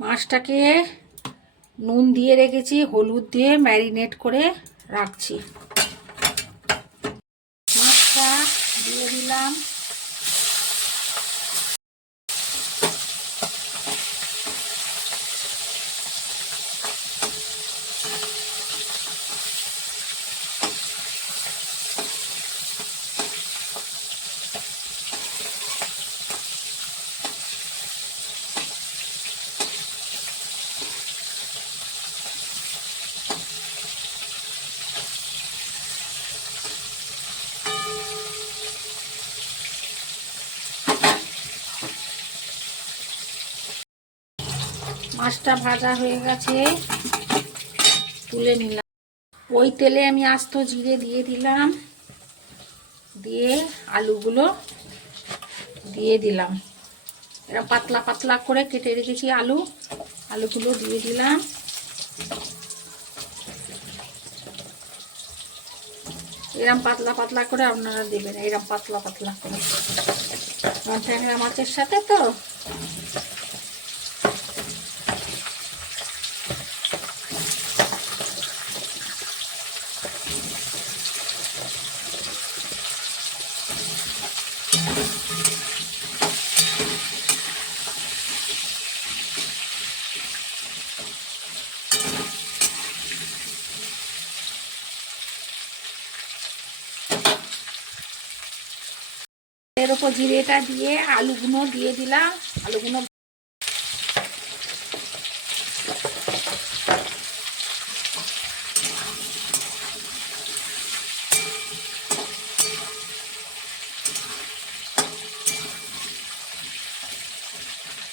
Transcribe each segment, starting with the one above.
মাছটাকে নুন দিয়ে রেখেছি হলুদ দিয়ে ম্যারিনেট করে রাখছি। মাছটা দিয়ে দিলাম। মাছটা ভাজা হয়ে গেছে। তুলে নিলাম। ওই তেলে আমি আস্ত জিরে দিয়ে দিলাম। দিয়ে আলুগুলো দিয়ে দিলাম। এরা পাতলা পাতলা করে কেটে রেখেছি আলু। আলুগুলো দিয়ে দিলাম। এরম পাতলা পাতলা করে আপনারা দেবেন। এরম পাতলা পাতলা করে। ট্যাংরা মাছের সাথে তো? এর উপর জিরেটা দিয়ে আলুগুলো দিয়ে দিলাম। আলুগুলো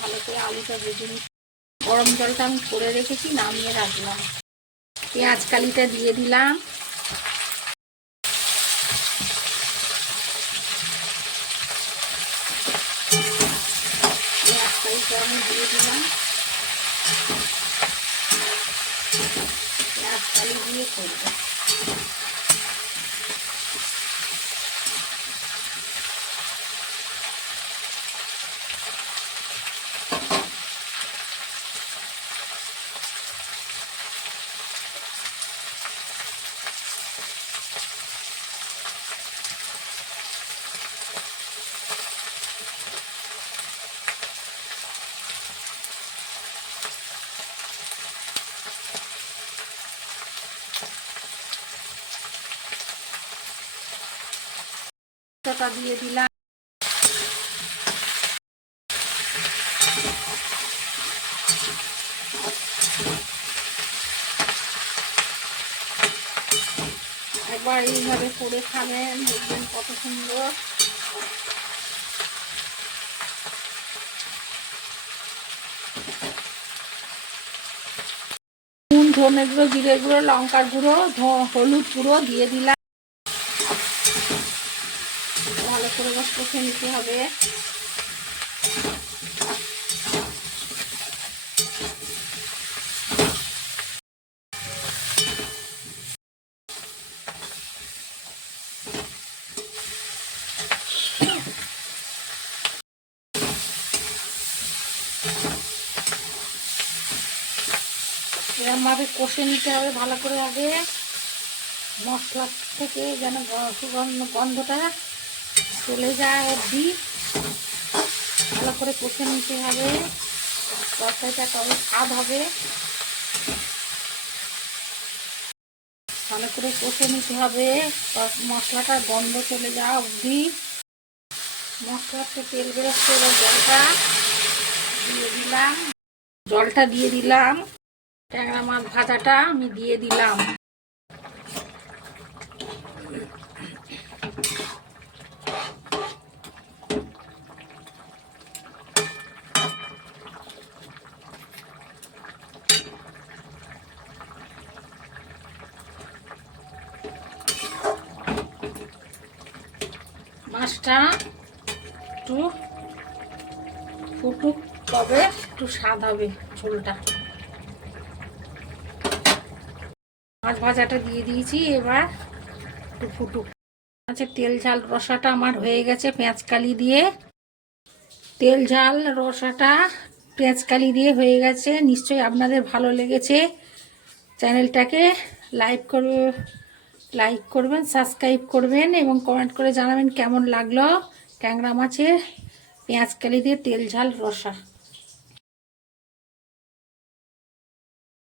ভালো করে আলুটা ভেজে নিচ্ছি। গরম জলটা আমি করে রেখেছি, নামিয়ে রাখলাম। পেঁয়াজ কালিটা দিয়ে দিলাম। পেঁয়াজ কালিটা আমি দিয়ে দিলাম। পেঁয়াজ কালি দিয়ে করব। টটা দিয়ে দিলাম। একবার এইভাবে করে খাবেন, দেখবেন কত সুন্দর। নুন, ধনে গুঁড়ো, জিরে গুঁড়ো, লঙ্কার গুঁড়ো হলুদ গুঁড়ো দিয়ে দিলাম ভালো করে বস কষে নিতে হবে। এরমভাবে কষে নিতে হবে, ভালো করে আগে মশলা থেকে যেন সুগন্ধ গন্ধটা চলে যায় অবধি ভালো করে কষে নিতে হবে। তরকারিটা তবে স্বাদ হবে। ভালো করে কষে নিতে হবে। মশলাটা গন্ধ চলে যাওয়া অবধি। মশলাতে তেল বেরোচ্ছে এবার জলটা। দিয়ে দিলাম। জলটা দিয়ে দিলাম। ট্যাংরা মাছ ভাজাটা আমি দিয়ে দিলাম। মাছটা একটু ফুটুক, তবে একটু স্বাদ হবে ঝোলটা। মাছ ভাজাটা দিয়ে দিয়েছি, এবার একটু ফুটুক। মাছের তেল ঝাল রসাটা আমার হয়ে গেছে পেঁয়াজকালি দিয়ে। তেল ঝাল রসাটা পেঁয়াজকালি দিয়ে হয়ে গেছে। নিশ্চয়ই আপনাদের ভালো লেগেছে। চ্যানেলটাকে লাইক করবে লাইক করবেন সাবস্ক্রাইব করবেন এবং কমেন্ট করে জানাবেন কেমন লাগল। ক্যাংরা মাছের পেঁয়াজ কালি দিয়ে তেল ঝাল রসা।